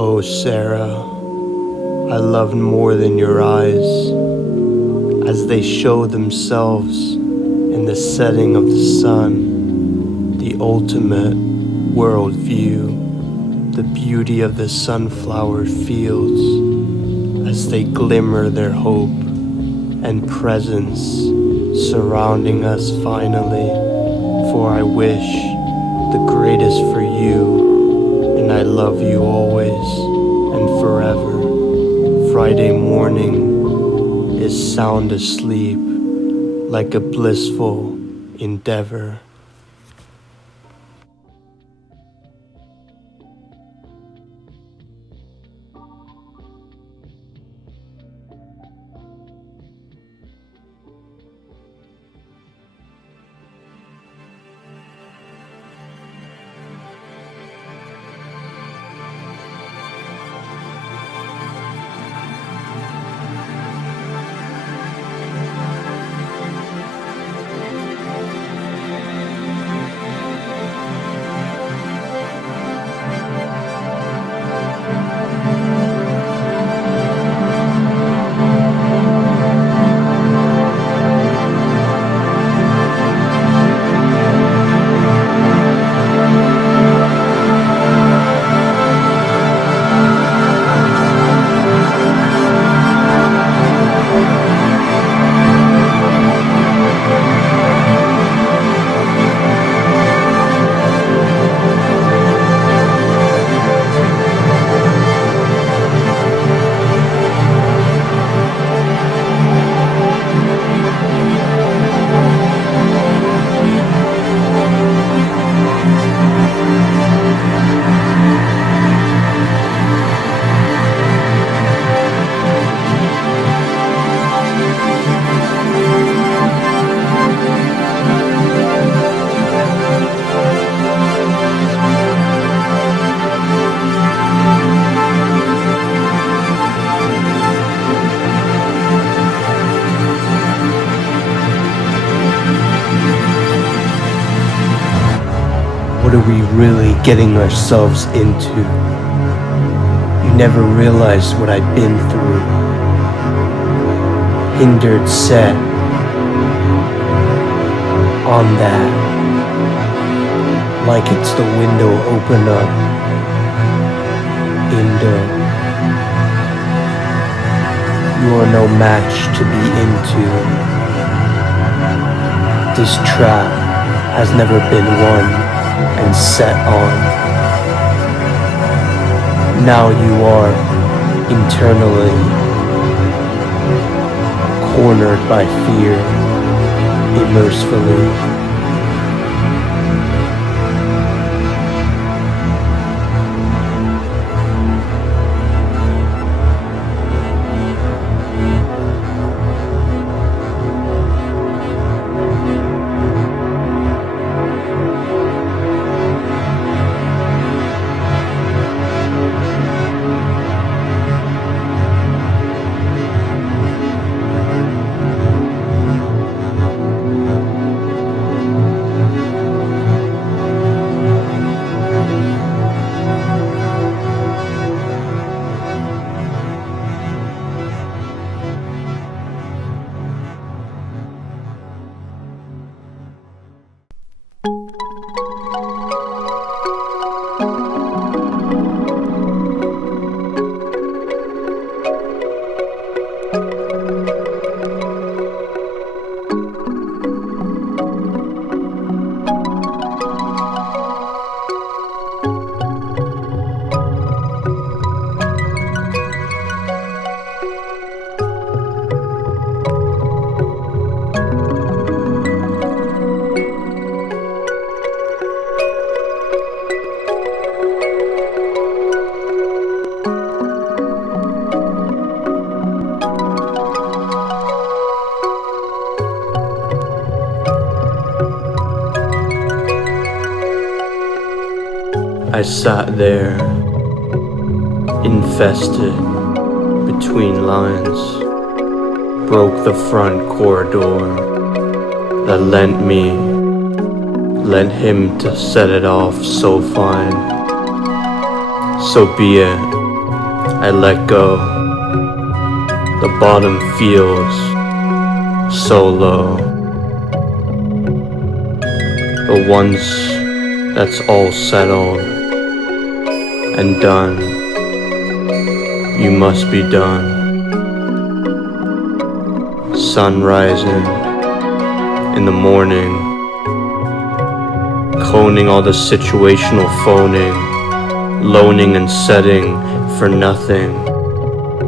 Oh, Sarah, I loved more than your eyes, as they show themselves in the setting of the sun, the ultimate world view, the beauty of the sunflower fields, as they glimmer their hope and presence surrounding us finally, for I wish the greatest for you. And I love you always and forever. Friday morning is sound asleep like a blissful endeavor. What are we really getting ourselves into? You never realized what I've been through. Hindered set on that, like it's the window open up. Indo, you are no match to be into. This trap has never been won and set on. Now you are internally cornered by fear, immersively. I sat there, infested between lines, broke the front corridor that lent him to set it off so fine. So be it, I let go. The bottom feels so low. But once that's all settled and done, you must be done. Sun rising in the morning, coning all the situational phoning, loaning and setting for nothing.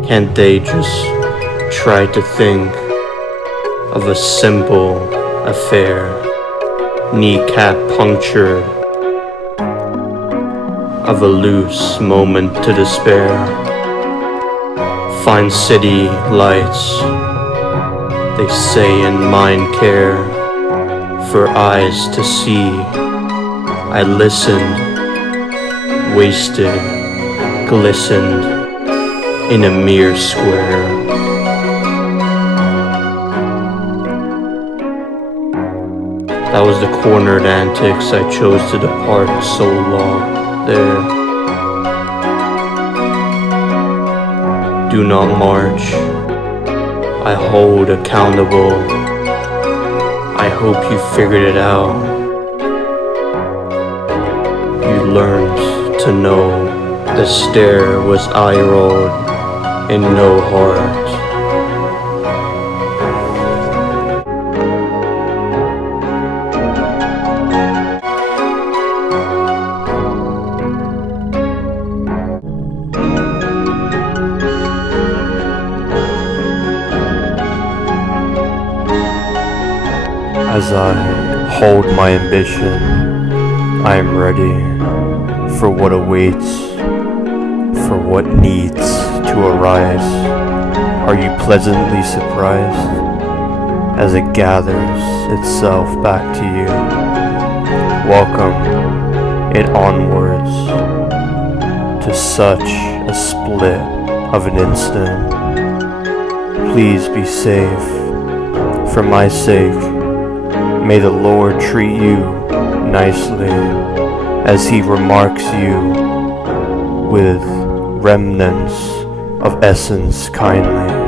Can't they just try to think of a simple affair? Kneecap punctured of a loose moment to despair. Find city lights, they say in mind care, for eyes to see. I listened, wasted, glistened in a mere square. That was the cornered antics I chose to depart so long there. Do not march, I hold accountable. I hope you figured it out. You learned to know the stare was eye-rolled in no heart. As I hold my ambition, I am ready for what awaits, for what needs to arise. Are you pleasantly surprised as it gathers itself back to you? Welcome it onwards to such a split of an instant. Please be safe, for my sake. May the Lord treat you nicely as He remarks you with remnants of essence kindly.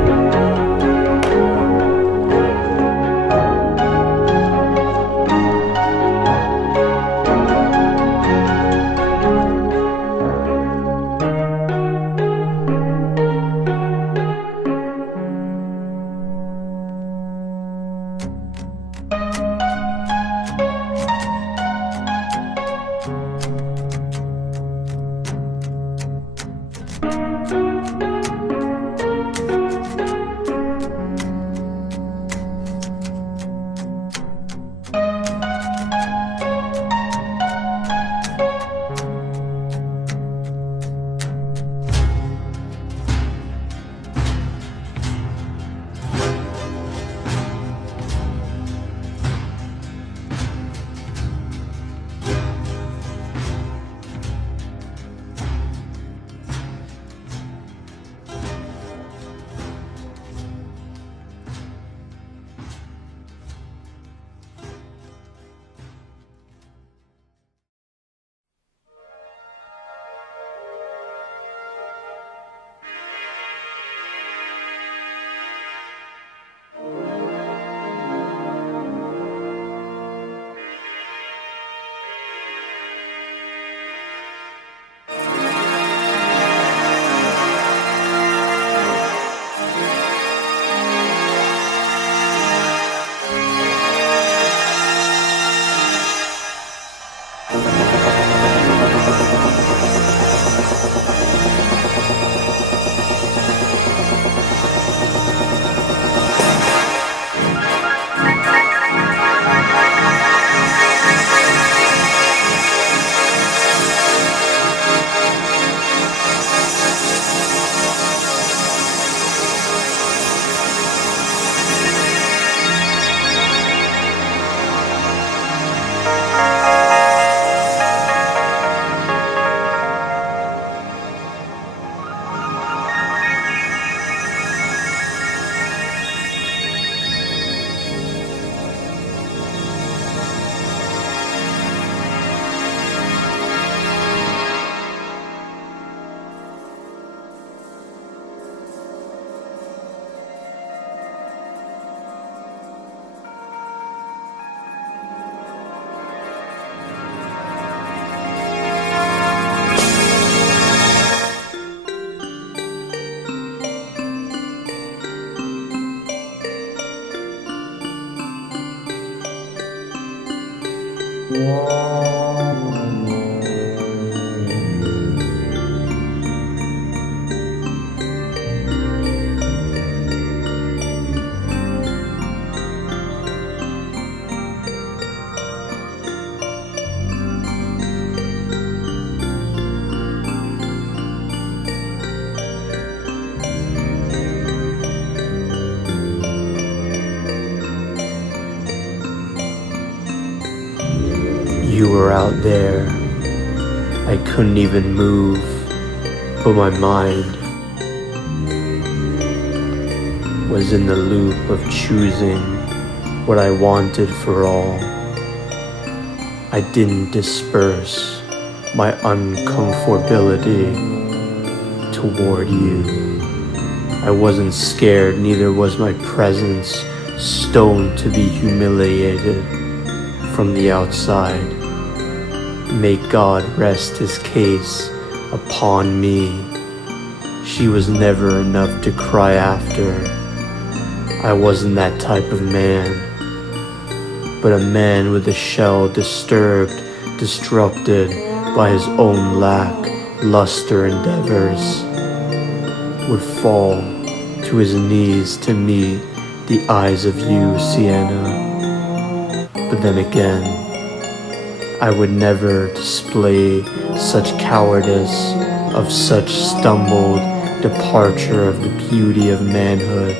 You were out there. I couldn't even move, but my mind was in the loop of choosing what I wanted for all. I didn't disperse my uncomfortability toward you. I wasn't scared, neither was my presence stoned to be humiliated from the outside. May God rest his case upon me. She was never enough to cry after. I wasn't that type of man, but a man with a shell disturbed, disrupted by his own lack, luster endeavors, would fall to his knees to meet the eyes of you, Sienna. But then again, I would never display such cowardice of such stumbled departure of the beauty of manhood,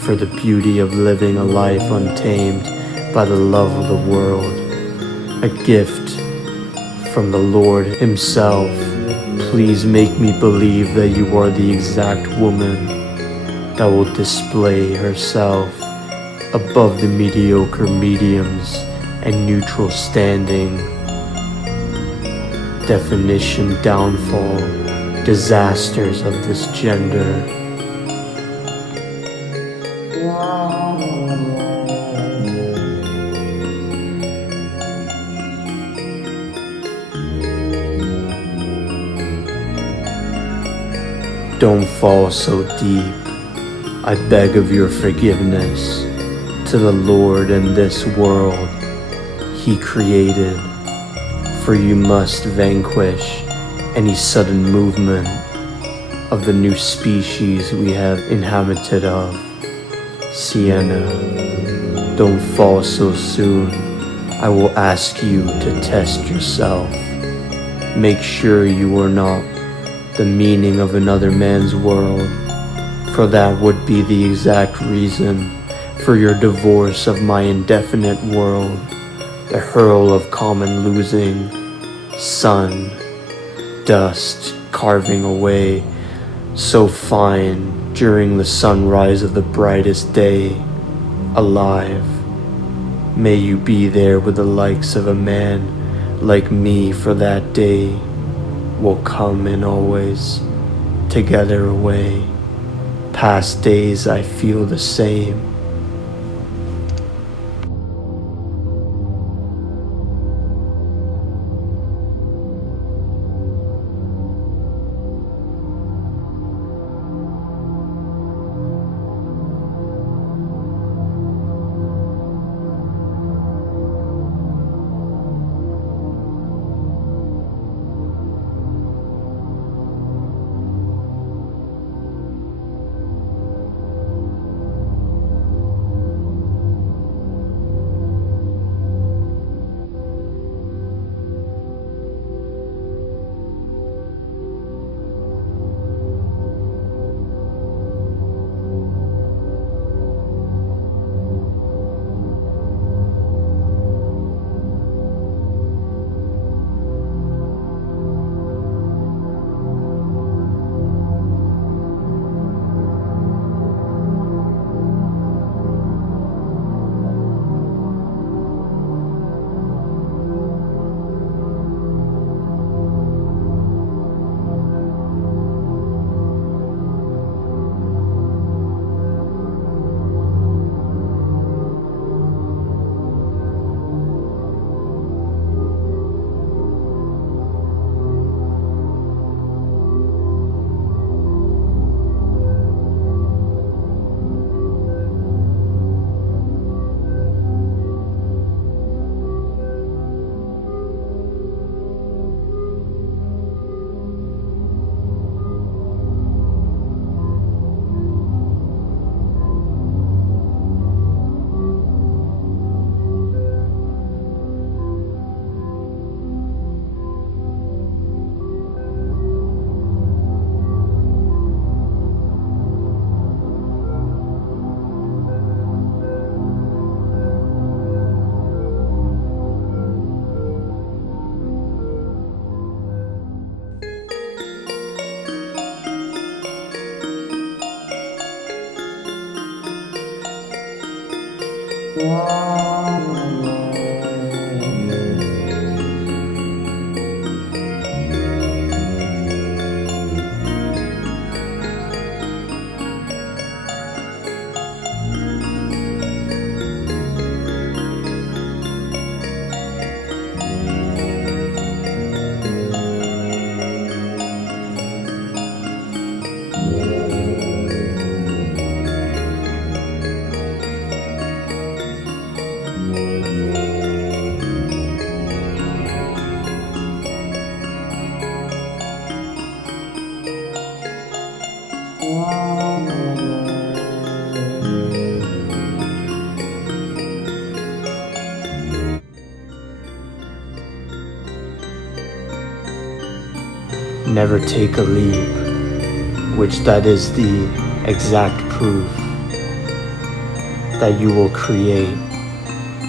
for the beauty of living a life untamed by the love of the world, a gift from the Lord himself. Please make me believe that you are the exact woman that will display herself above the mediocre mediums and neutral standing. Definition, downfall, disasters of this gender. Don't fall so deep. I beg of your forgiveness to the Lord and this world he created, for you must vanquish any sudden movement of the new species we have inhabited of. Sienna, don't fall so soon. I will ask you to test yourself. Make sure you are not the meaning of another man's world, for that would be the exact reason for your divorce of my indefinite world, the hurl of common losing, sun, dust carving away so fine during the sunrise of the brightest day. Alive, may you be there with the likes of a man like me, for that day will come and always together away. Past days I feel the same. Never take a leap, which that is the exact proof that you will create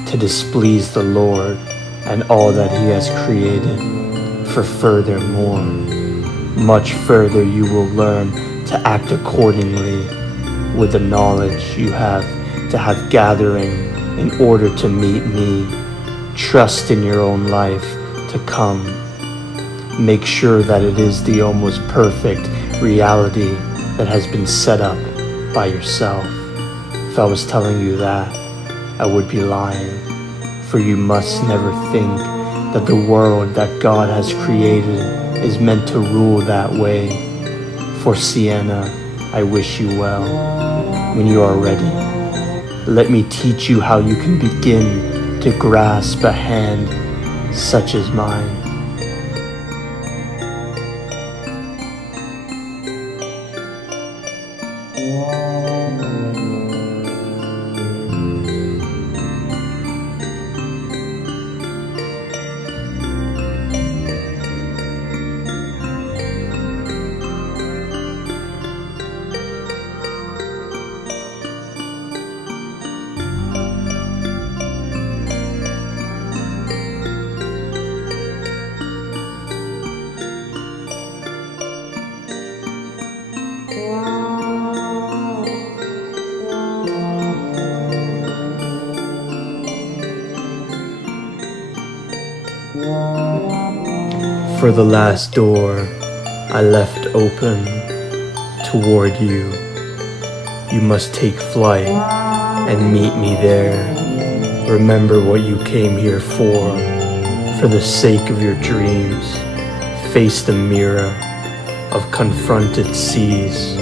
to displease the Lord and all that He has created. For furthermore, much further you will learn to act accordingly with the knowledge you have to have gathering in order to meet me. Trust in your own life to come. Make sure that it is the almost perfect reality that has been set up by yourself. If I was telling you that, I would be lying, for you must never think that the world that God has created is meant to rule that way. For Sienna, I wish you well. When you are ready, let me teach you how you can begin to grasp a hand such as mine. For the last door I left open toward you, you must take flight and meet me there. Remember what you came here for the sake of your dreams. Face the mirror of confronted seas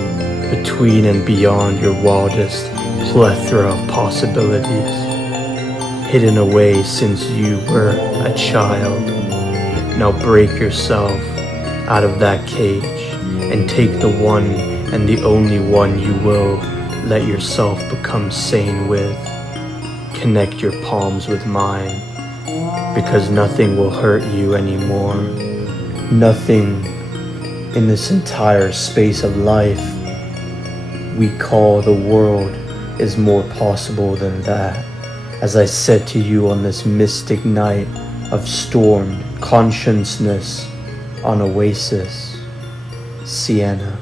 between and beyond your wildest plethora of possibilities, hidden away since you were a child. Now break yourself out of that cage and take the one and the only one you will let yourself become sane with. Connect your palms with mine, because nothing will hurt you anymore. Nothing in this entire space of life we call the world is more possible than that. As I said to you on this mystic night of stormed consciousness on Oasis, Sienna.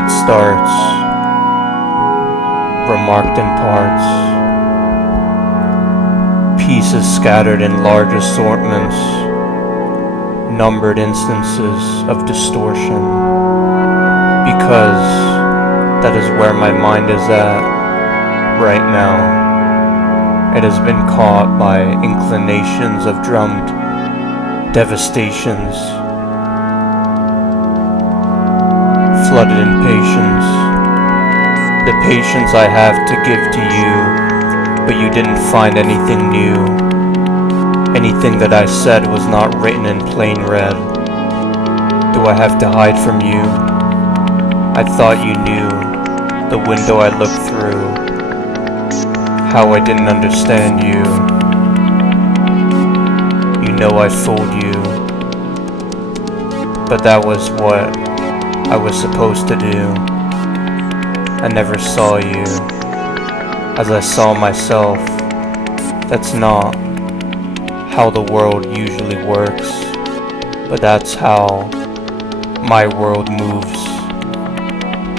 shit starts, remarked in parts, pieces scattered in large assortments, numbered instances of distortion, because that is where my mind is at right now. It has been caught by inclinations of drummed devastations, flooded in patience, the patience I have to give to you, but you didn't find anything new. Anything that I said was not written in plain red. Do I have to hide from you? I thought you knew the window I looked through, how I didn't understand you. You know I fooled you, but that was what I was supposed to do. I never saw you as I saw myself. That's not how the world usually works, but that's how my world moves,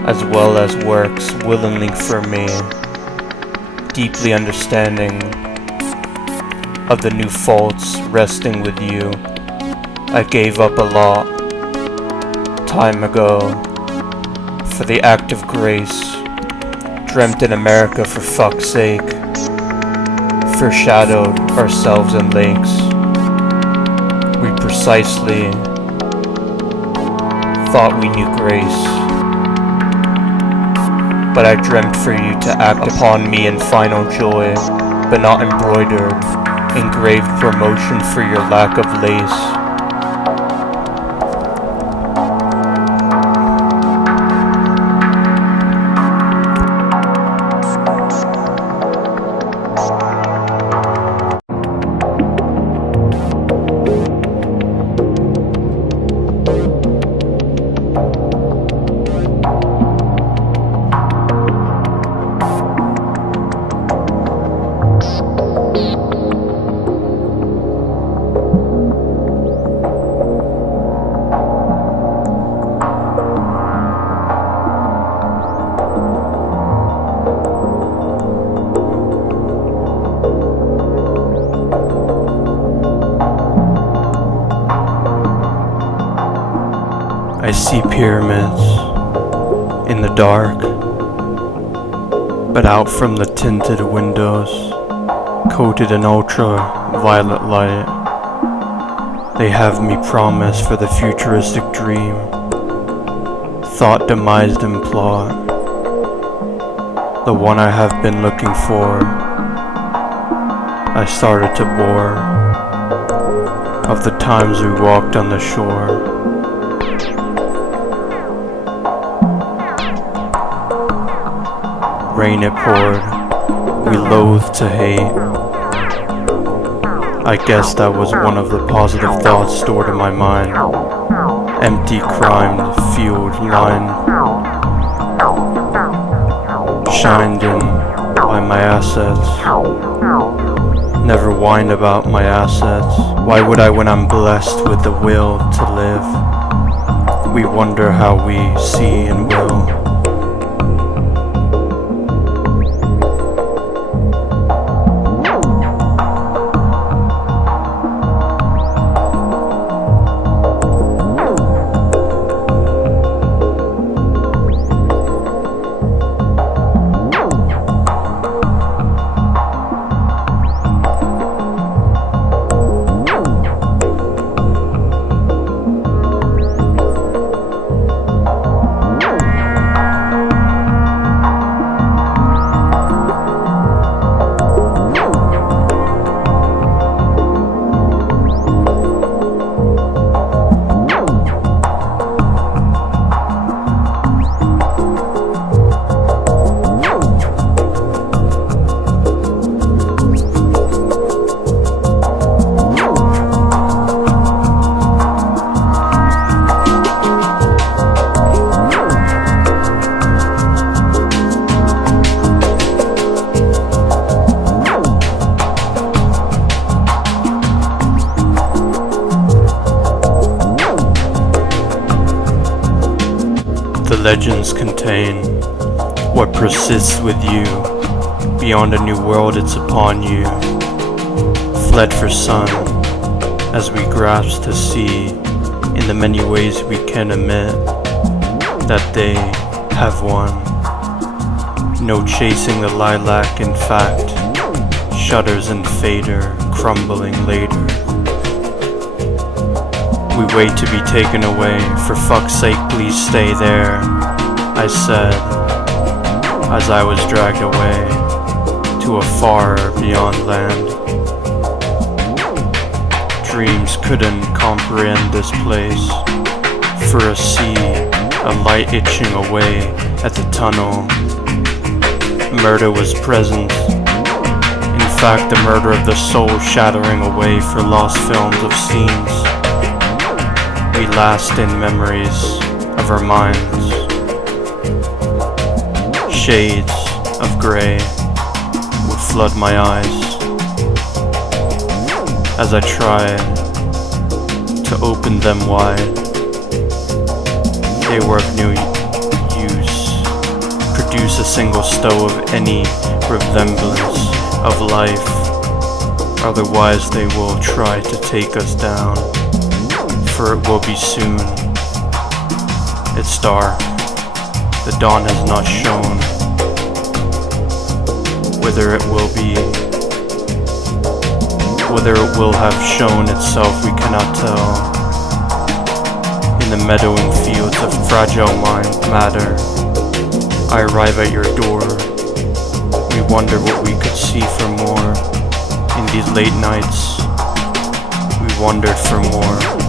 as well as works willingly for me, deeply understanding of the new faults resting with you. I gave up a lot time ago for the act of grace, dreamt in America for fuck's sake, foreshadowed ourselves in lakes. We precisely thought we knew grace, but I dreamt for you to act upon me in final joy, but not embroidered, engraved promotion for your lack of lace. I see pyramids in the dark, but out from the tinted windows, coated in ultraviolet light, they have me promised for the futuristic dream, thought demised in plot, the one I have been looking for. I started to bore of the times we walked on the shore. Rain it poured, we loathed to hate. I guess that was one of the positive thoughts stored in my mind. Empty, crimed, fueled line, shined in by my assets. Never whined about my assets. Why would I when I'm blessed with the will to live? We wonder how we see and will. legends contain what persists with you. Beyond a new world, it's upon you. Fled for sun, as we grasp to see in the many ways we can admit that they have won. No chasing the lilac, in fact, shudders and fader, crumbling later. We wait to be taken away, for fuck's sake please stay there, I said, as I was dragged away to a far beyond land. Dreams couldn't comprehend this place, for a sea, a light itching away at the tunnel. Murder was present, in fact the murder of the soul shattering away for lost films of scenes. We last in memories of our minds. Shades of grey would flood my eyes as I tried to open them wide. They were of no use. Produce a single stow of any resemblance of life, otherwise they will try to take us down, for it will be soon. It's dark, the dawn has not shone. Whether it will be, whether it will have shown itself, we cannot tell. In the meadowing fields of fragile mind matter, I arrive at your door. We wonder what we could see for more. In these late nights, we wondered for more.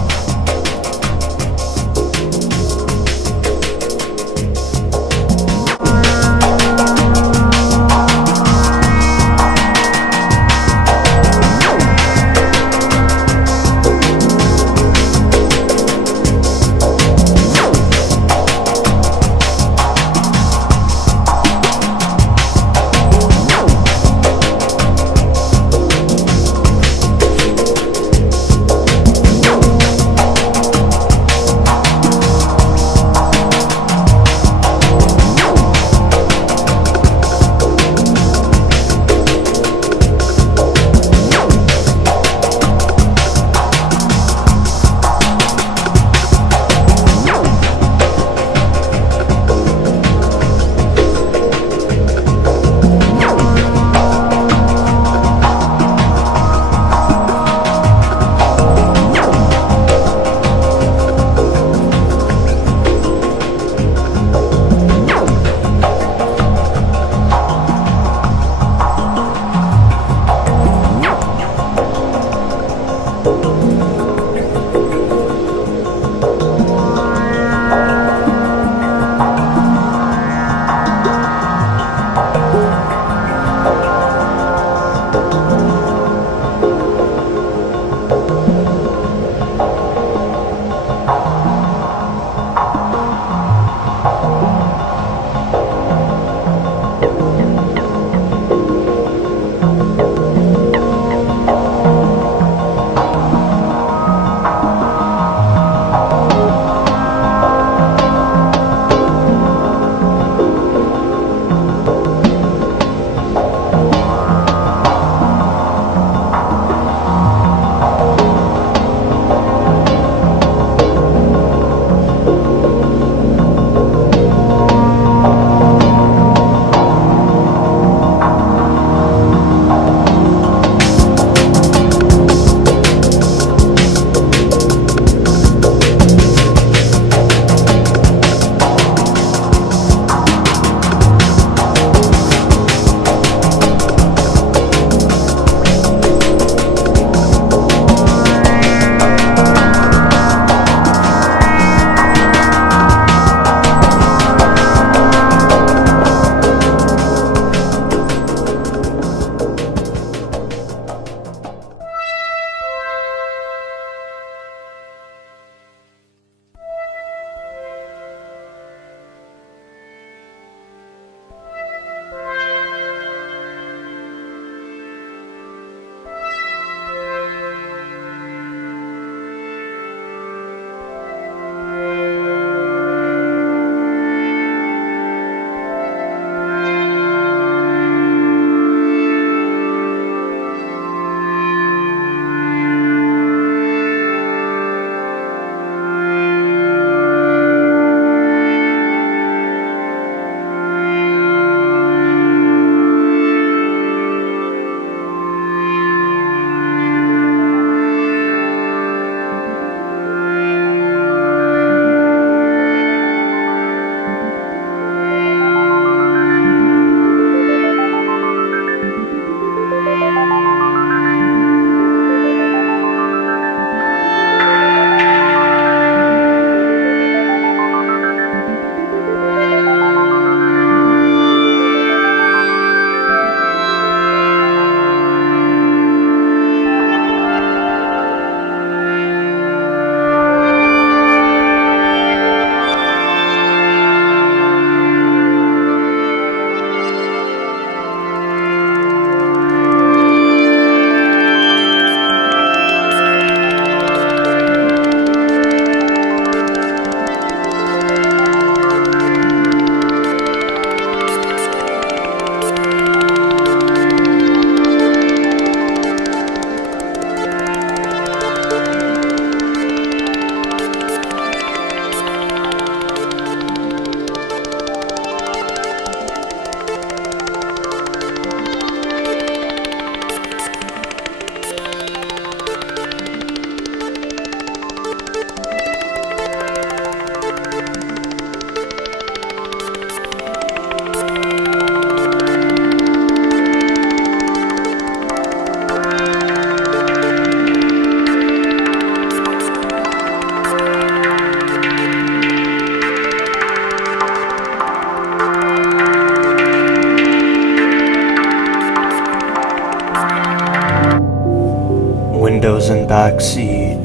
backseat,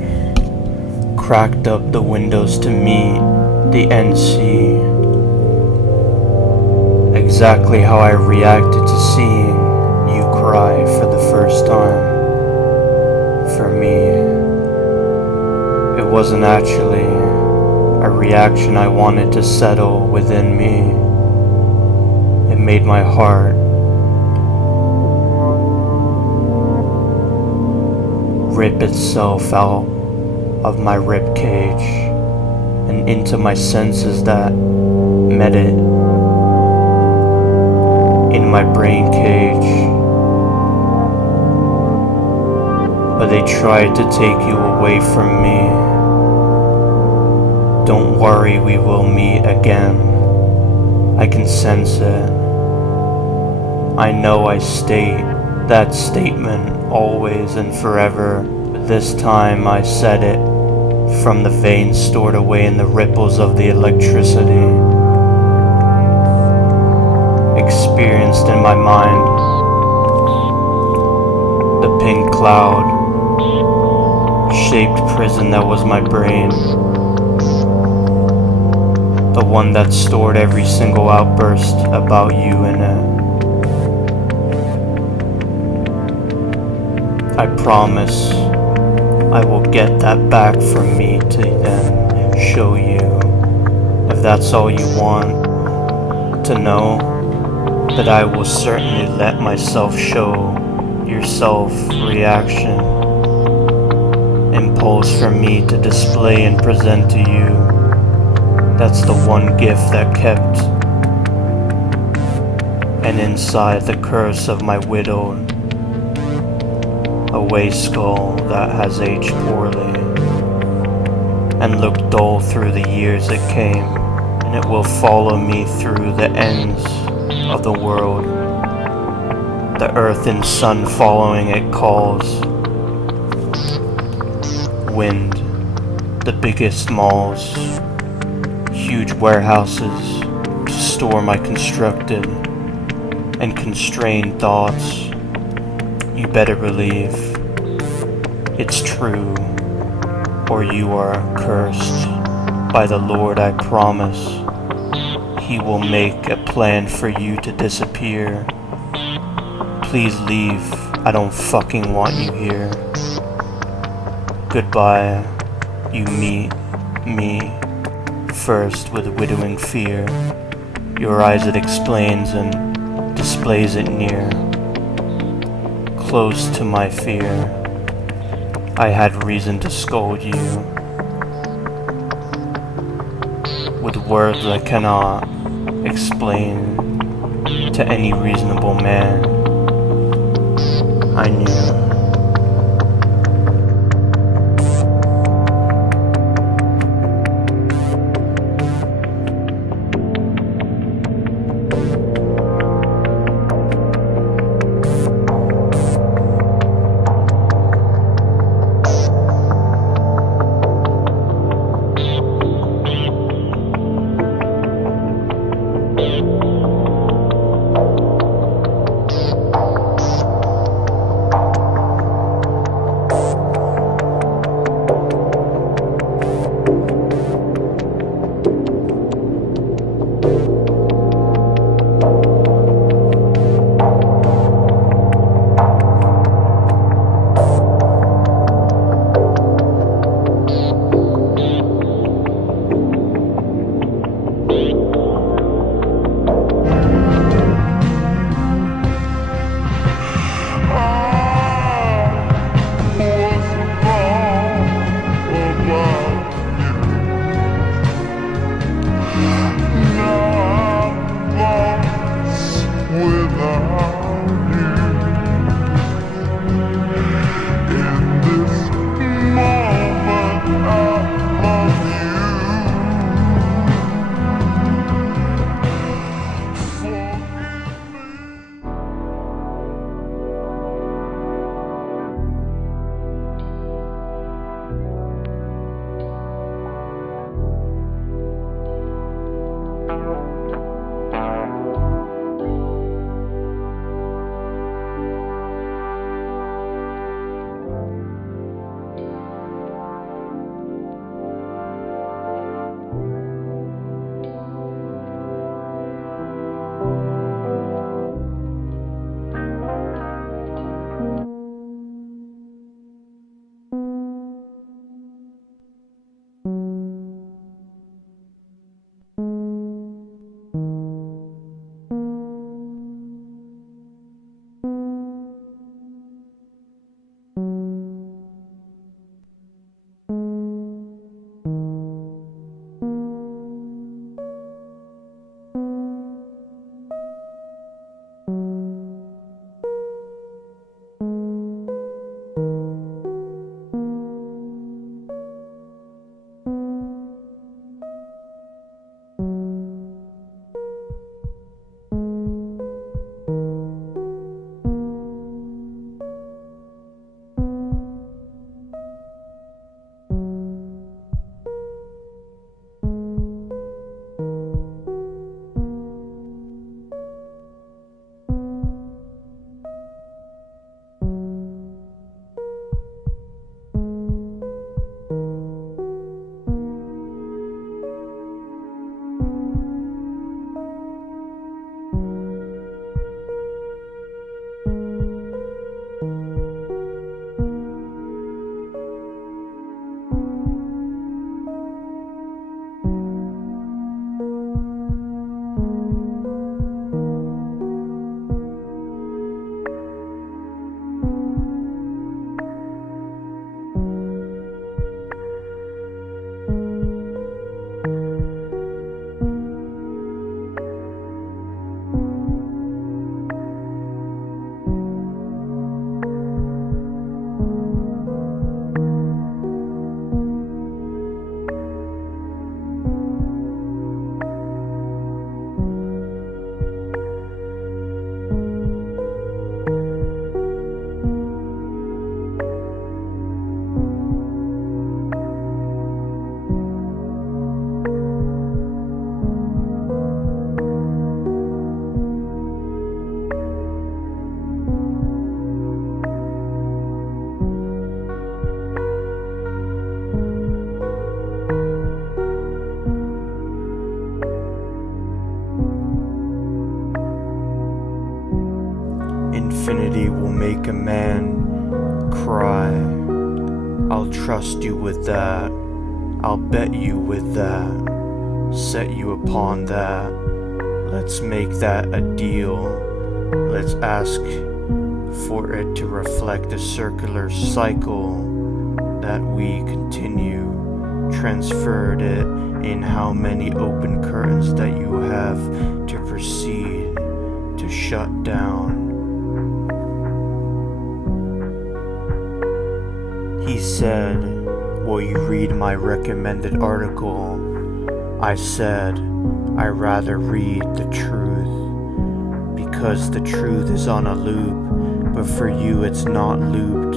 cracked up the windows to meet the NC. Exactly how I reacted to seeing you cry for the first time. For me, it wasn't actually a reaction I wanted to settle within me. It made my heart rip itself out of my rib cage and into my senses that met it in my brain cage. But they tried to take you away from me. Don't worry, we will meet again. I can sense it. I know I state that statement always and forever, but this time I said it from the veins stored away in the ripples of the electricity experienced in my mind. The pink cloud shaped prison that was my brain, the one that stored every single outburst about you in it. I promise I will get that back from me to then show you, if that's all you want to know, that I will certainly let myself show your self-reaction, impulse for me to display and present to you. That's the one gift that kept and inside the curse of my widowed away skull that has aged poorly and looked dull through the years it came, and it will follow me through the ends of the world. The earth and sun following it calls. Wind, the biggest malls, huge warehouses to store my constructed and constrained thoughts. You better believe it's true, or you are cursed. By the Lord, I promise, He will make a plan for you to disappear. Please leave, I don't fucking want you here. Goodbye, you meet me first with widowing fear. Your eyes it explains and displays it near. Close to my fear, I had reason to scold you with words I cannot explain to any reasonable man. I knew. make a man cry. I'll trust you with that. I'll bet you with that. Set you upon that. Let's make that a deal. Let's ask for it to reflect the circular cycle that we continue. Transferred it in how many open curtains that you have to proceed to shut down. He said, will you read my recommended article? I said, I rather read the truth, because the truth is on a loop, but for you it's not looped.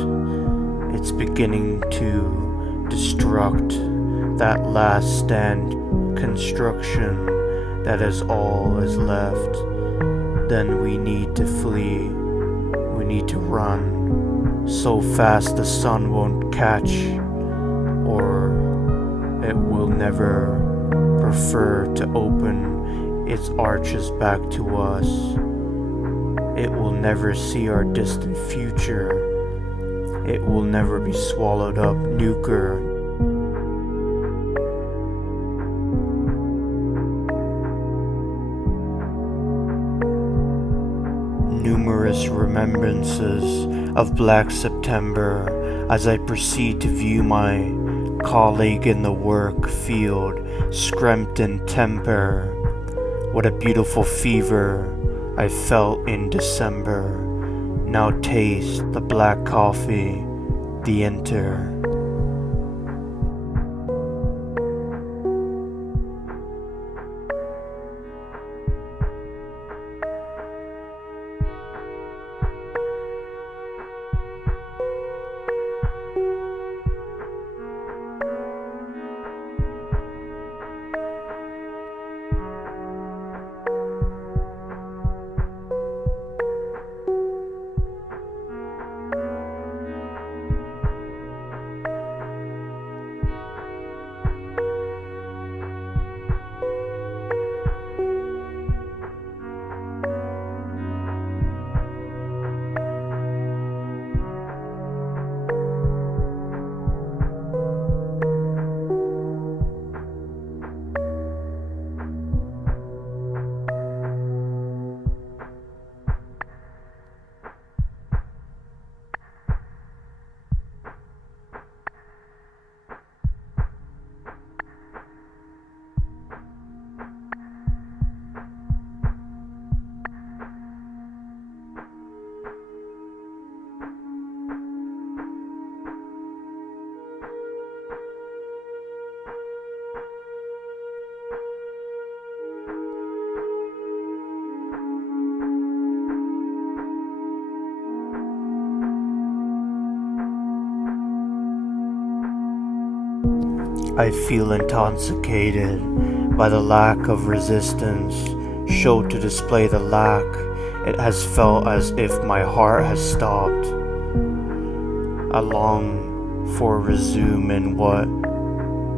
It's beginning to destruct that last stand construction that is all is left. Then we need to flee, we need to run so fast the sun won't catch, or it will never prefer to open its arches back to us. It will never see our distant future. It will never be swallowed up nuker. Numerous remembrances of Black September as I proceed to view my colleague in the work field, scrimped in temper. What a beautiful fever I felt in December. Now taste the black coffee, the enter. I feel intoxicated by the lack of resistance showed to display the lack. It has felt as if my heart has stopped. I long for resume in what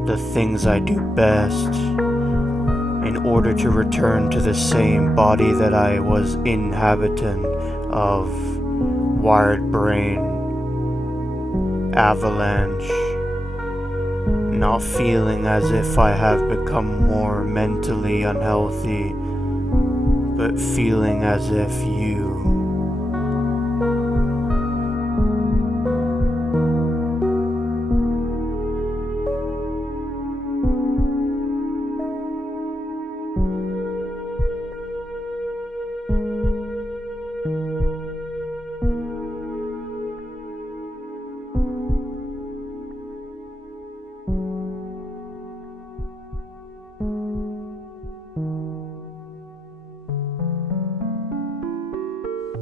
the things I do best, in order to return to the same body that I was inhabitant of. Wired brain, avalanche. Not feeling as if I have become more mentally unhealthy, but feeling as if you.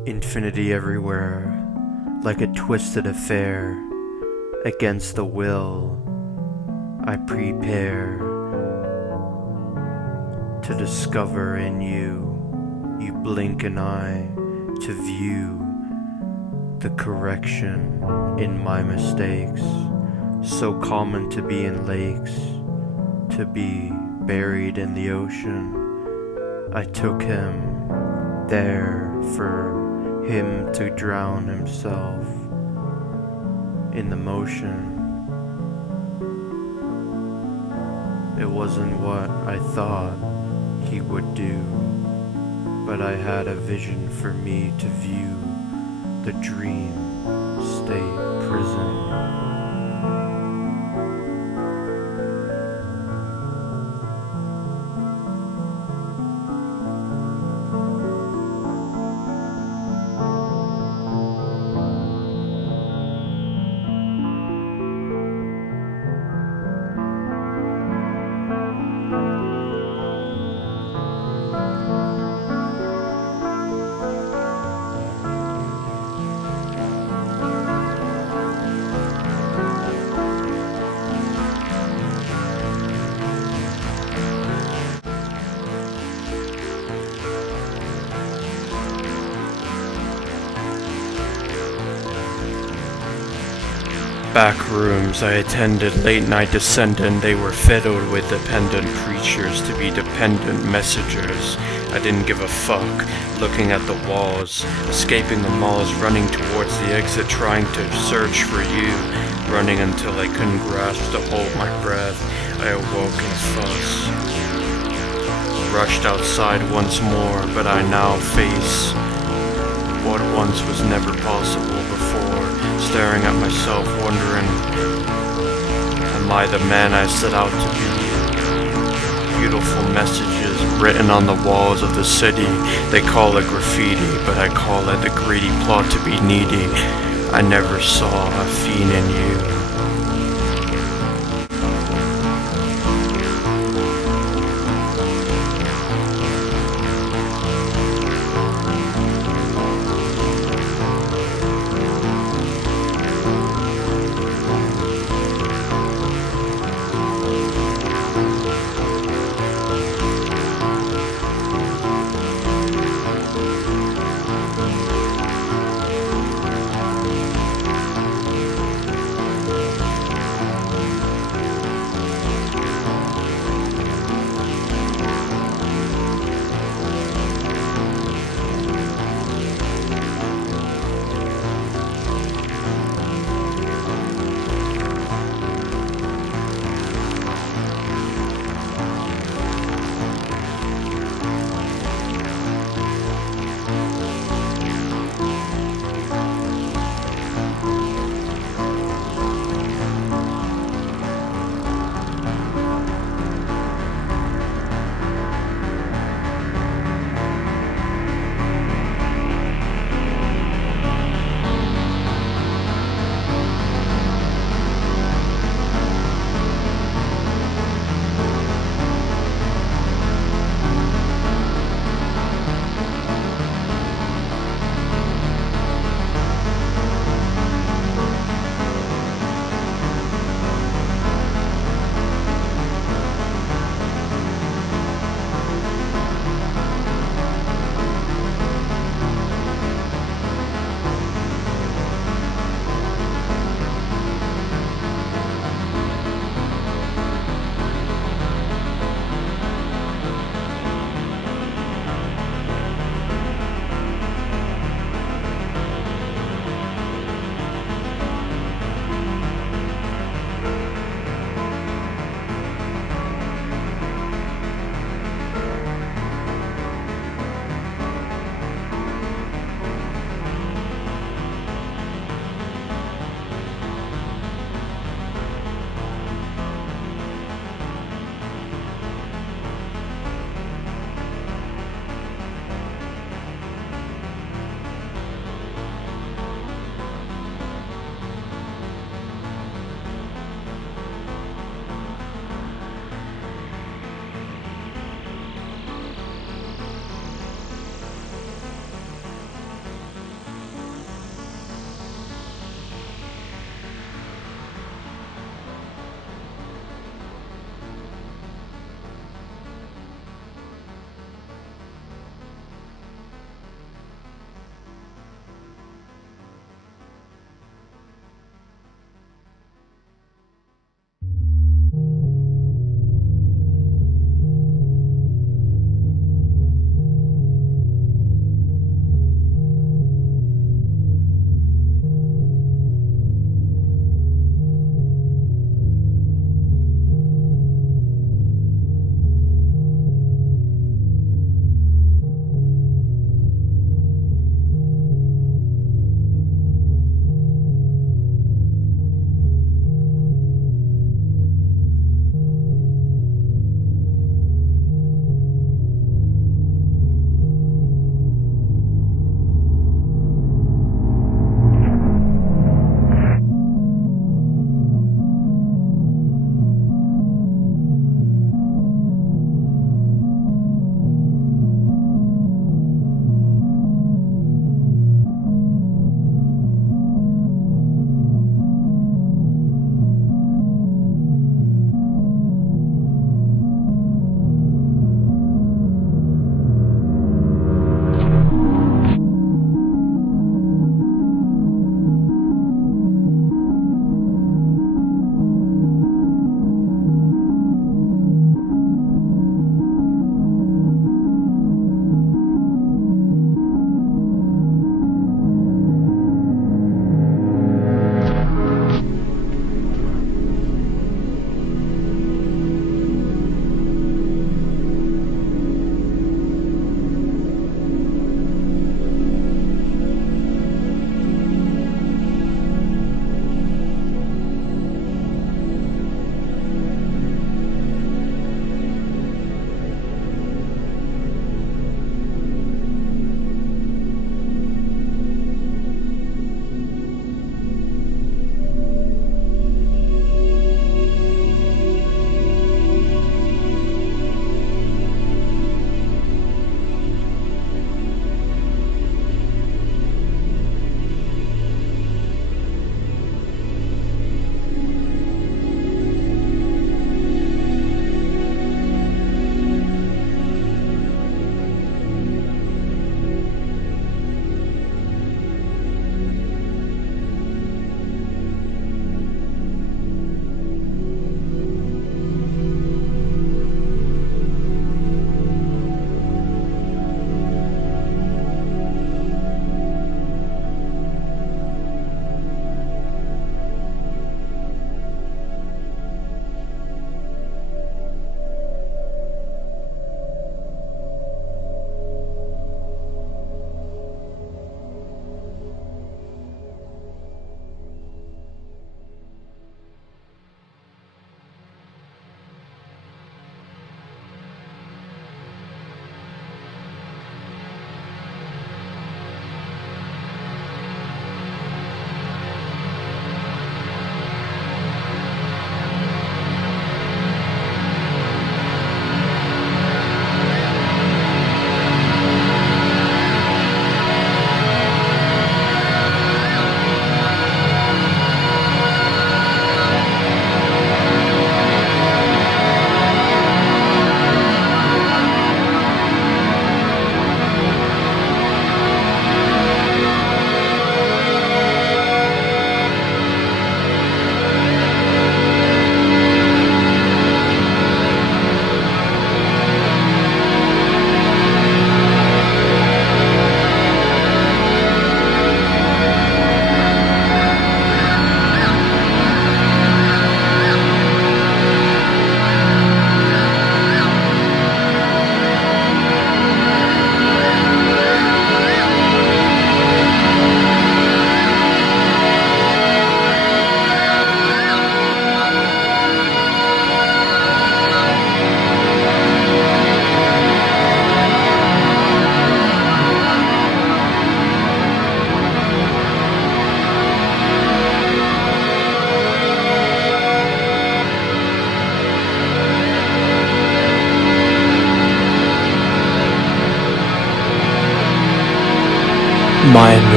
Infinity everywhere, like a twisted affair. Against the will, I prepare to discover in you. You blink an eye to view the correction in my mistakes. So common to be in lakes, to be buried in the ocean. I took him there for him to drown himself in the motion. It wasn't what I thought he would do, but I had a vision for me to view the dream state prison. Back rooms I attended, late night descendant, they were fiddled with dependent preachers to be dependent messengers. I didn't give a fuck, looking at the walls, escaping the malls, running towards the exit, trying to search for you, running until I couldn't grasp to hold my breath. I awoke in a fuss, rushed outside once more, but I now face what once was never possible before, staring at myself, wondering, am I the man I set out to be? Beautiful messages written on the walls of the city. They call it graffiti, but I call it the greedy plot to be needy. I never saw a fiend in you.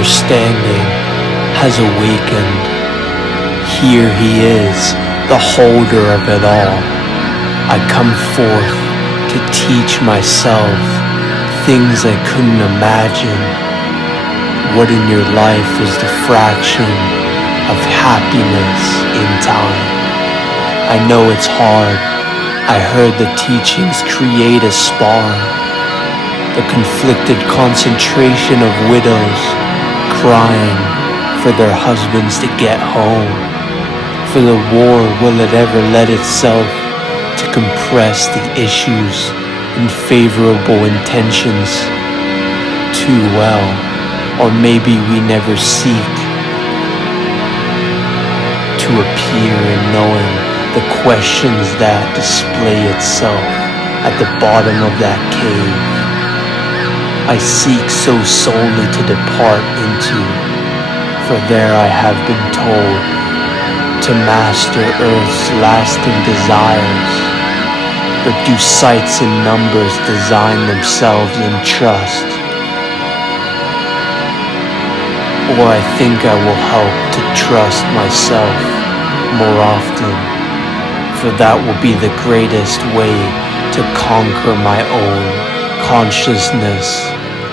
understanding has awakened. Here he is, the holder of it all. I come forth to teach myself things I couldn't imagine. What in your life is the fraction of happiness in time? I know it's hard. I heard the teachings create a spar. The conflicted concentration of widows crying for their husbands to get home. For the war, will it ever let itself to compress the issues and favorable intentions too well? Or maybe we never seek to appear in knowing the questions that display itself at the bottom of that cave. I seek so solely to depart into, for there I have been told to master earth's lasting desires. But do sights and numbers design themselves in trust? Or I think I will help to trust myself more often, for that will be the greatest way to conquer my own consciousness,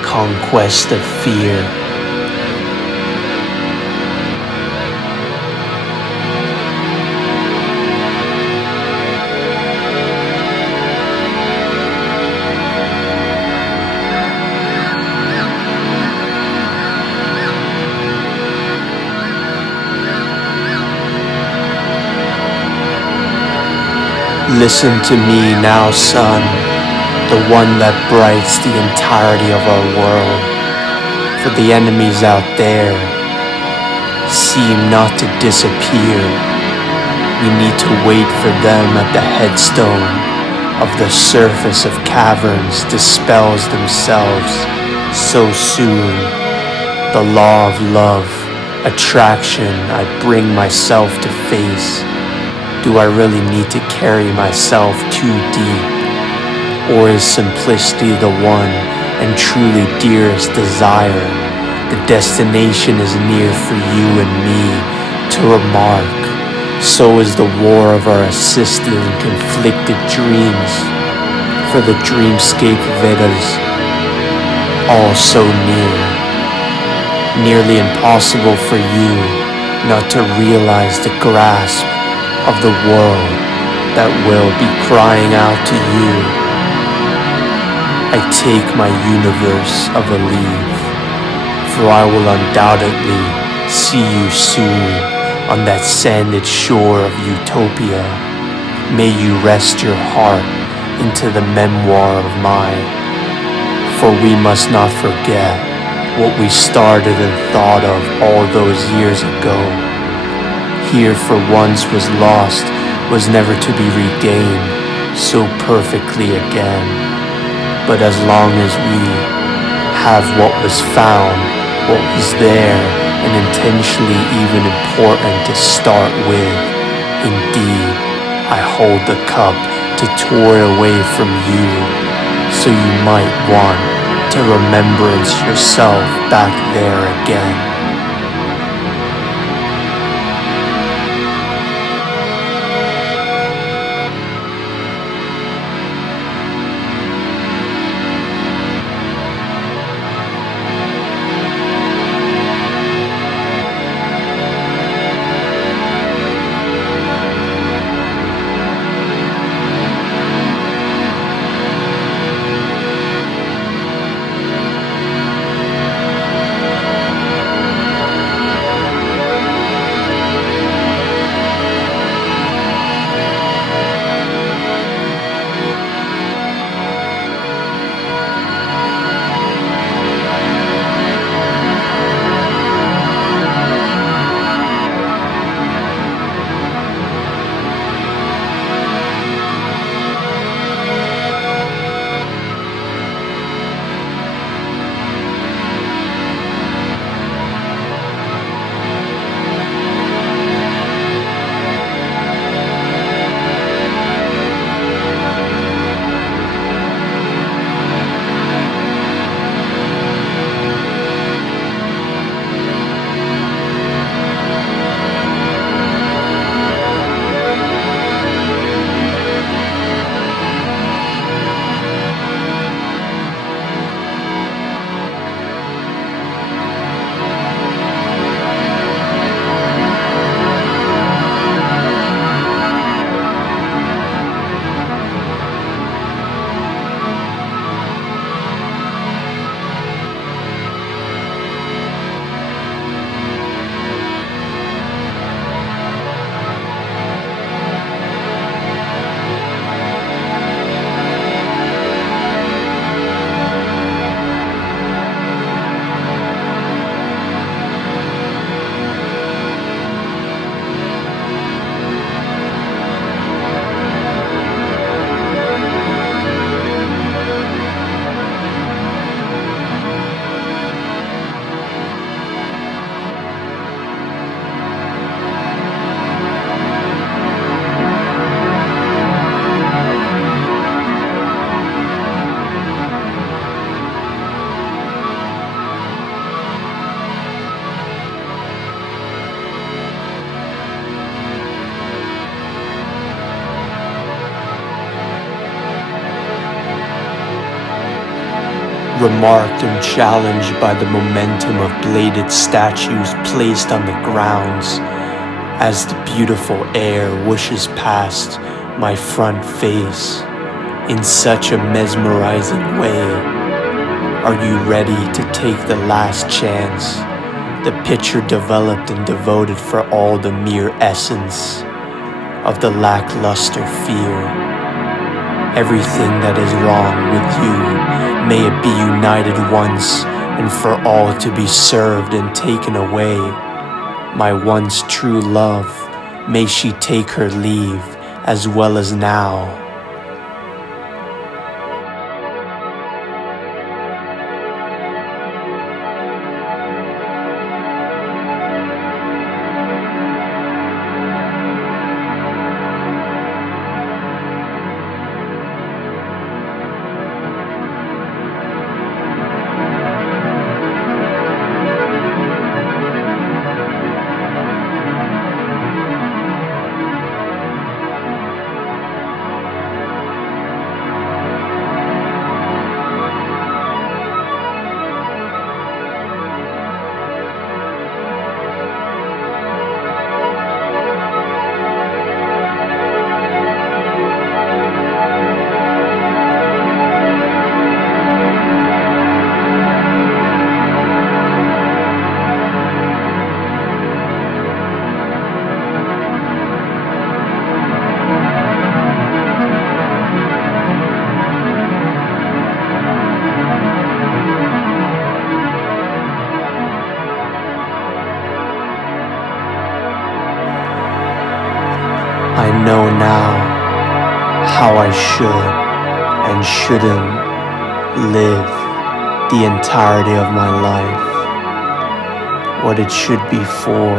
conquest of fear. Listen to me now, son, the one that brights the entirety of our world. For the enemies out there seem not to disappear. We need to wait for them at the headstone of the surface of caverns dispels themselves so soon. The law of love, attraction, I bring myself to face. Do I really need to carry myself too deep? Or is simplicity the one and truly dearest desire? The destination is near for you and me to remark. So is the war of our assisted and conflicted dreams. For the dreamscape of it is all so near. Nearly impossible for you not to realize the grasp of the world that will be crying out to you. I take my universe of a leave, for I will undoubtedly see you soon on that sanded shore of utopia. May you rest your heart into the memoir of mine, for we must not forget what we started and thought of all those years ago. Here for once was lost, was never to be regained so perfectly again. But as long as we have what was found, what was there, and intentionally even important to start with, indeed, I hold the cup to toil away from you, so you might want to remembrance yourself back there again. remarked and challenged by the momentum of bladed statues placed on the grounds as the beautiful air whooshes past my front face in such a mesmerizing way. Are you ready to take the last chance? The picture developed and devoted for all the mere essence of the lackluster fear. Everything that is wrong with you, may it be united once and for all to be served and taken away. My once true love, may she take her leave as well as now. I know now how I should and shouldn't live the entirety of my life. What it should be for,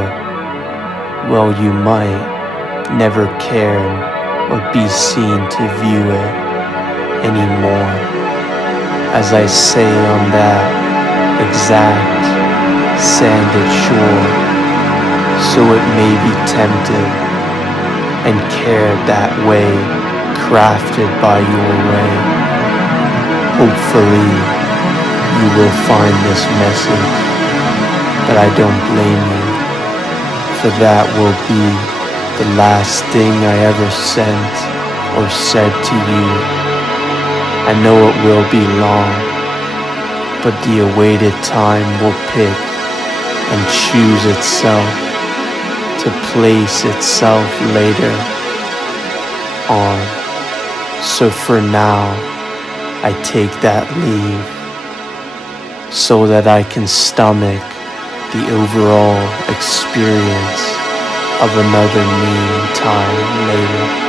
well, you might never care or be seen to view it anymore. As I say on that exact sanded shore, so it may be tempted and cared that way, crafted by your way. Hopefully, you will find this message, but I don't blame you, for that will be the last thing I ever sent or said to you. I know it will be long, but the awaited time will pick and choose itself to place itself later on. So for now, I take that leave so that I can stomach the overall experience of another meantime later.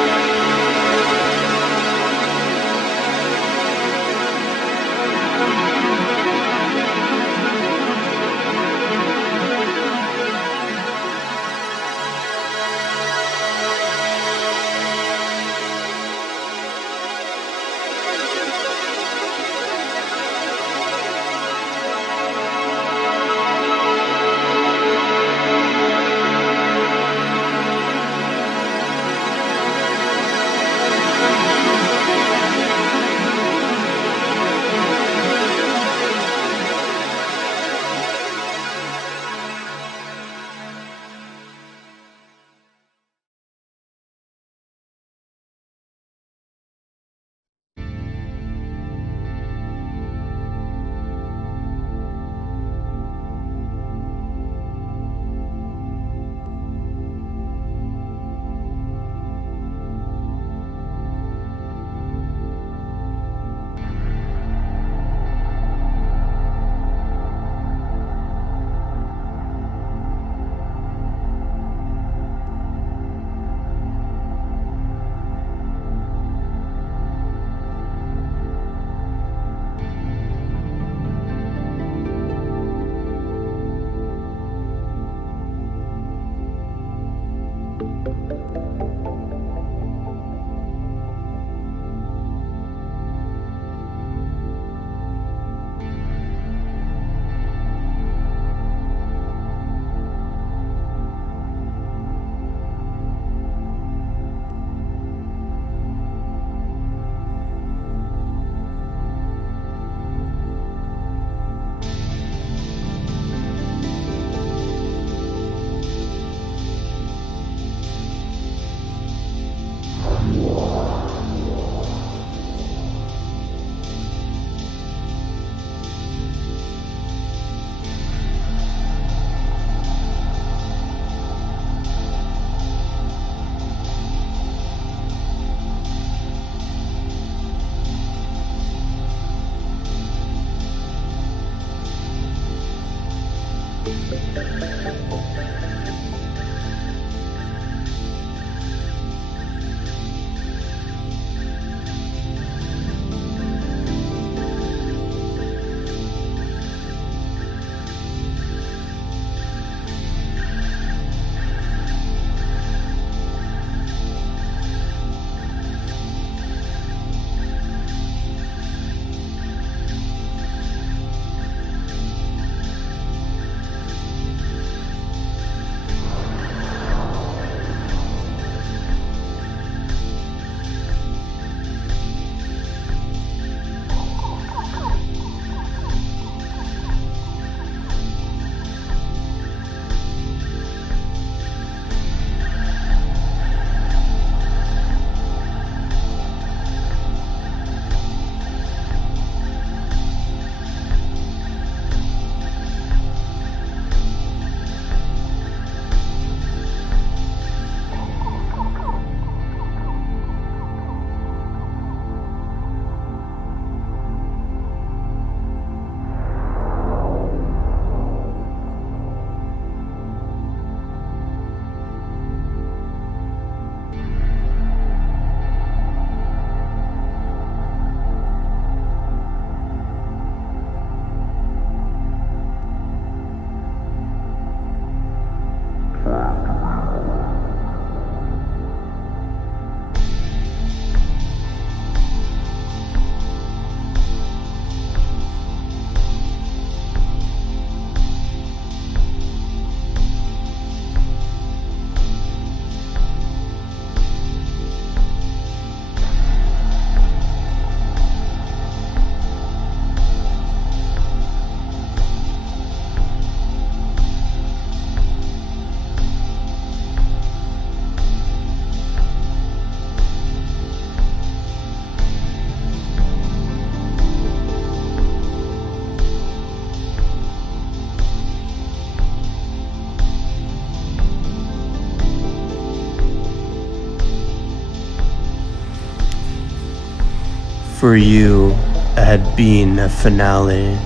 For you, it had been a finale.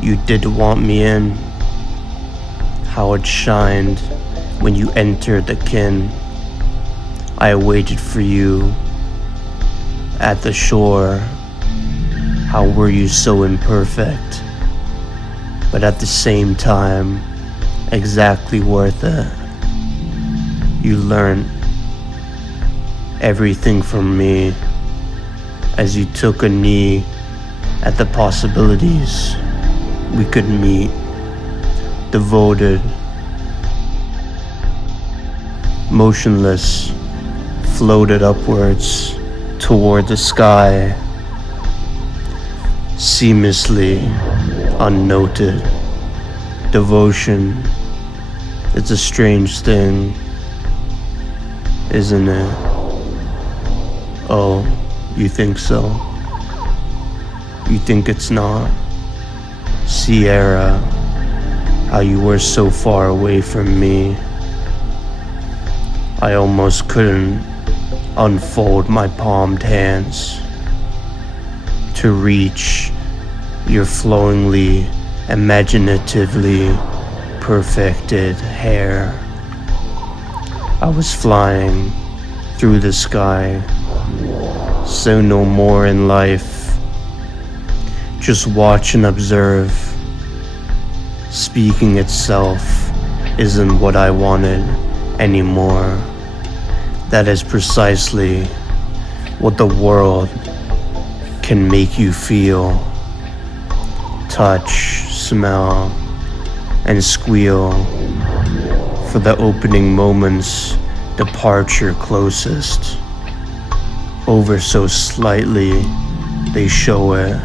You did want me in. How it shined when you entered the kin. I waited for you at the shore. How were you so imperfect, but at the same time, exactly worth it. You learned everything from me as you took a knee at the possibilities we could meet. Devoted, motionless, floated upwards toward the sky, seamlessly unnoted. Devotion, it's a strange thing, isn't it? Oh, you think so? You think it's not? Sierra, how you were so far away from me. I almost couldn't unfold my palmed hands to reach your flowingly, imaginatively perfected hair. I was flying through the sky, so no more in life. Just watch and observe. Speaking itself isn't what I wanted anymore. That is precisely what the world can make you feel. Touch, smell, and squeal for the opening moments, departure closest. Over so slightly, they show it.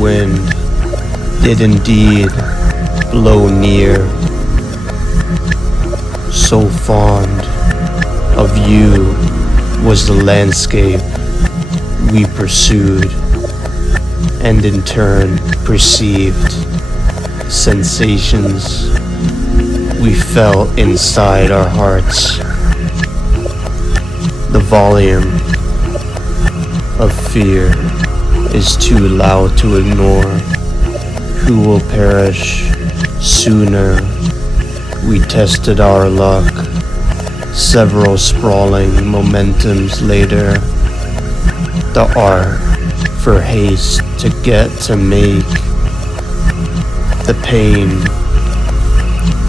wind did indeed blow near. So fond of you was the landscape we pursued, and in turn perceived sensations we felt inside our hearts. The volume of fear is too loud to ignore. Who will perish sooner? We tested our luck. Several sprawling momentums later, the art for haste to get to make. The pain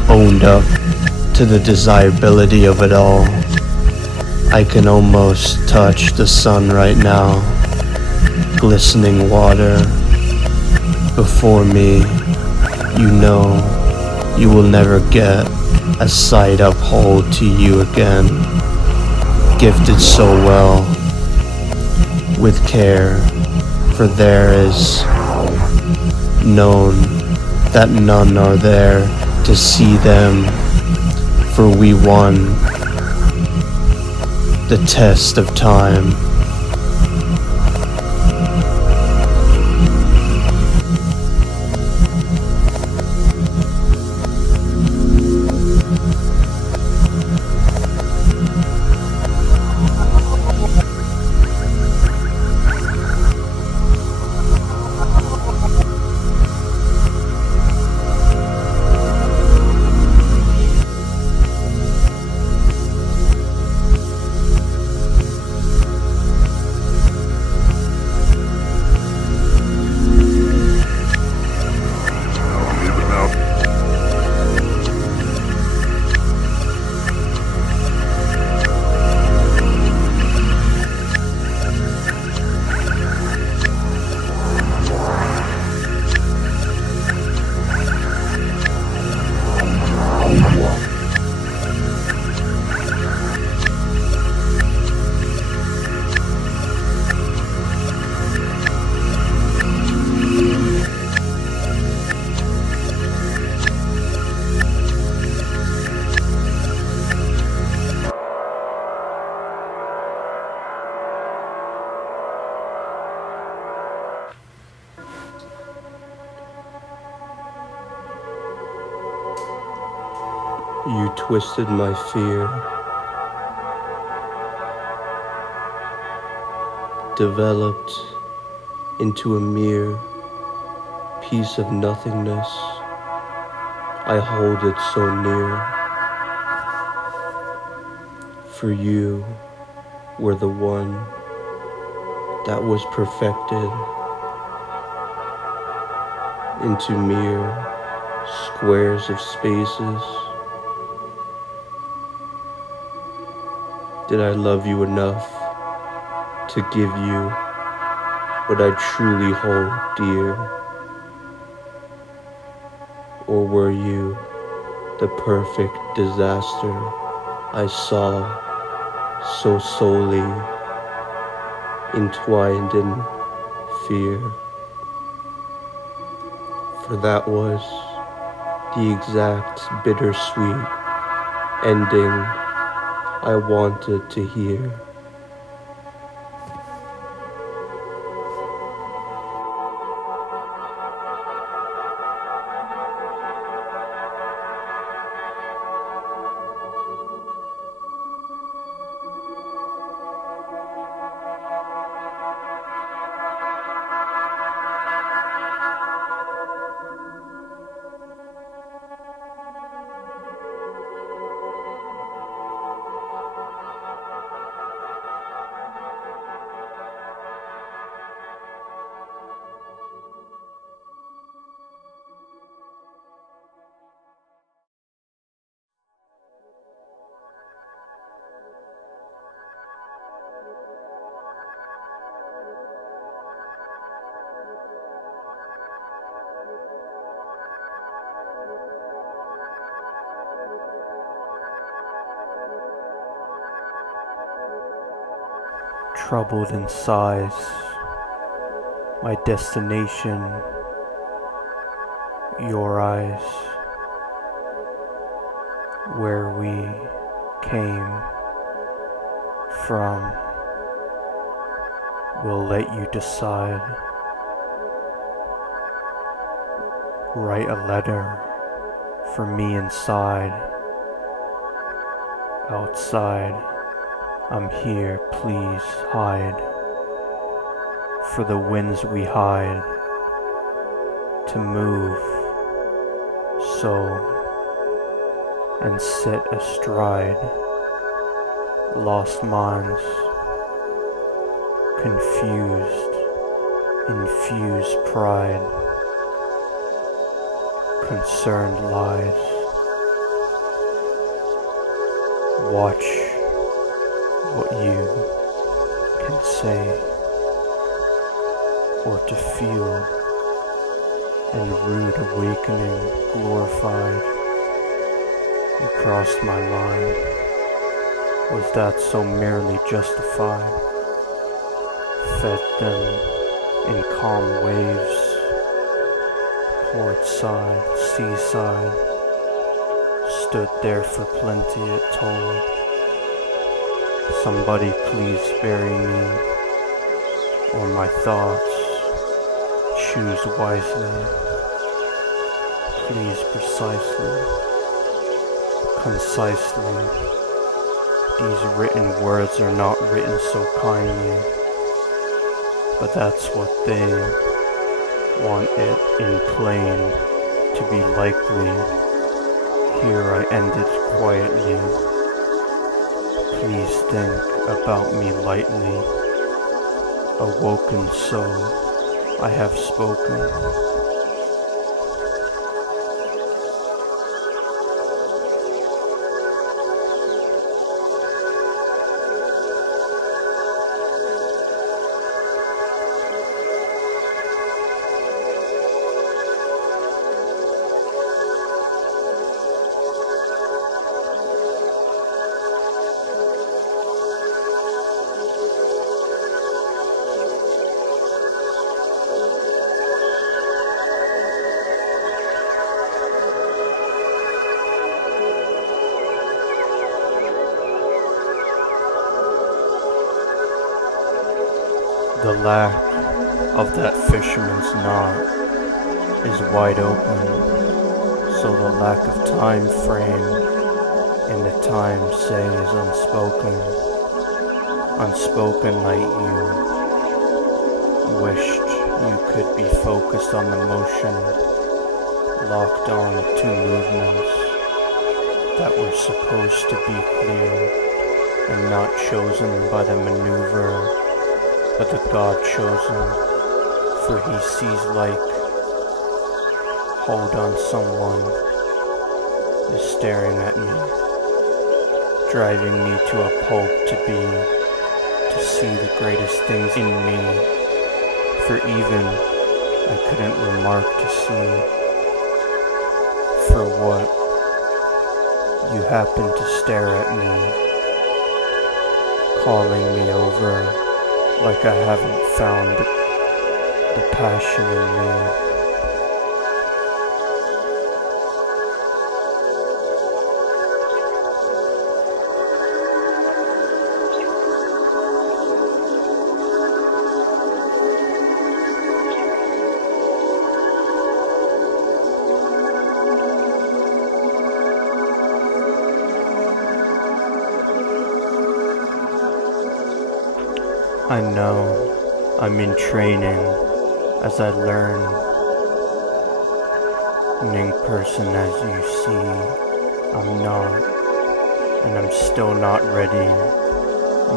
owned up to the desirability of it all. I can almost touch the sun right now, glistening water before me. You know you will never get a sight uphold to you again, gifted so well with care, for there is known that none are there to see them, for we won the test of time. You twisted my fear, developed into a mere piece of nothingness. I hold it so near, for you were the one that was perfected into mere squares of spaces. Did I love you enough to give you what I truly hold dear? Or were you the perfect disaster I saw so solely entwined in fear? For that was the exact bittersweet ending I wanted to hear. Troubled in sighs, My destination, your eyes, where we came from. We'll let you decide. Write a letter for me inside. Outside, I'm here, please hide. For the winds we hide to move so and sit astride. Lost minds, confused, infused pride, concerned lies. Watch what you can say or to feel, and rude awakening glorified. You crossed my line. Was that so merely justified? Fed them in calm waves, port side, seaside, stood there for plenty it told. Somebody please bury me, or my thoughts, choose wisely, please precisely, concisely. These written words are not written so kindly, but that's what they want it in plain to be likely. Here I ended quietly. Please think about me lightly. Awoken so I have spoken. The lack of that fisherman's knot is wide open, so the lack of time frame in the time say is unspoken. Unspoken like you wished you could be focused on the motion, locked on to movements that were supposed to be clear and not chosen by the maneuver, but the God chosen, for he sees like. Hold on, someone is staring at me, driving me to a pulp to see the greatest things in me, for even I couldn't remark to see, for what you happen to stare at me, calling me over like I haven't found the passion in me. I know I'm in training as I learn, ning person as you see, I'm not, and I'm still not ready.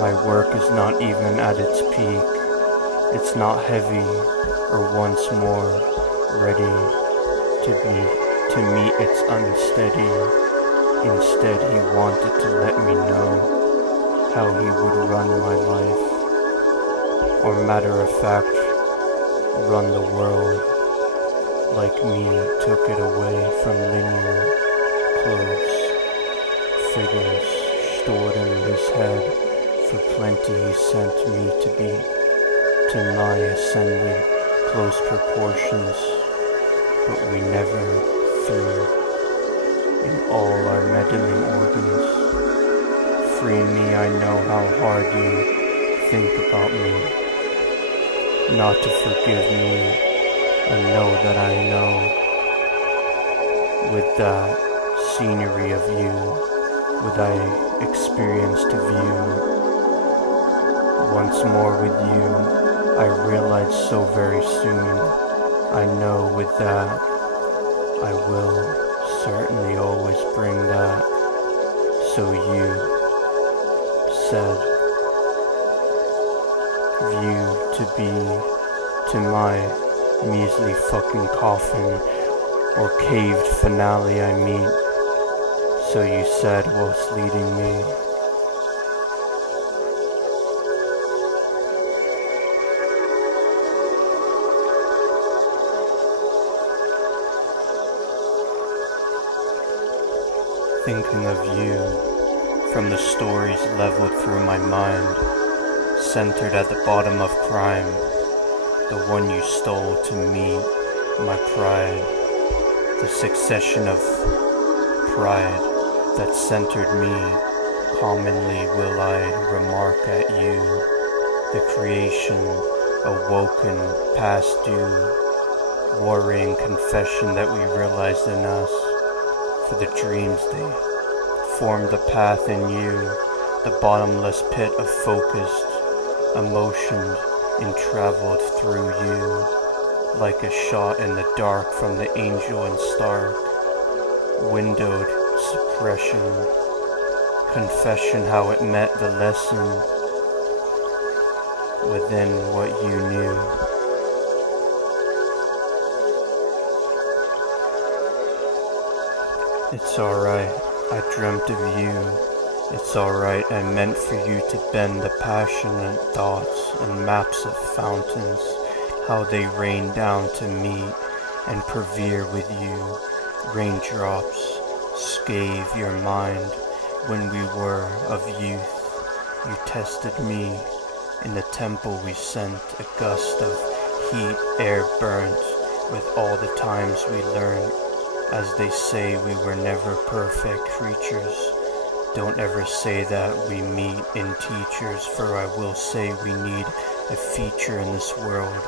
My work is not even at its peak, it's not heavy or once more ready to meet its unsteady. Instead he wanted to let me know how he would run my life. Or matter of fact, run the world, like me took it away from linear, close figures stored in his head, for plenty he sent me to be, to nigh ascended close proportions, but we never feared. In all our meddling organs, free me, I know how hard you think about me. Not to forgive me, I know that I know. With that scenery of you, would I experience to view. Once more with you, I realize so very soon. I know with that, I will certainly always bring that. So you said, view to be to my measly fucking coffin or caved finale I meet. So you said whilst leading me. Thinking of you, from the stories leveled through my mind, centered at the bottom of crime, the one you stole to meet my pride, the succession of pride that centered me, commonly will I remark at you, the creation awoken past due, worrying confession that we realized in us. For the dreams they formed the path in you, the bottomless pit of focused emotion entraveled through you, like a shot in the dark from the angel in stark, windowed suppression, confession how it met the lesson within what you knew. It's alright, I dreamt of you. It's alright, I meant for you to bend the passionate thoughts and maps of fountains, how they rain down to meet and persevere with you. Raindrops scathe your mind when we were of youth. You tested me in the temple we sent, a gust of heat, air burnt with all the times we learned. As they say, we were never perfect creatures. Don't ever say that we meet in teachers, for I will say we need a feature in this world.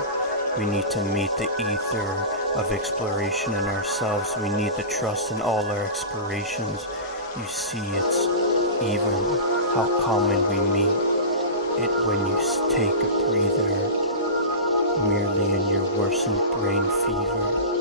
We need to meet the ether of exploration in ourselves. We need the trust in all our explorations. You see, it's even how common we meet it when you take a breather, merely in your worsened brain fever.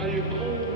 Are you cold?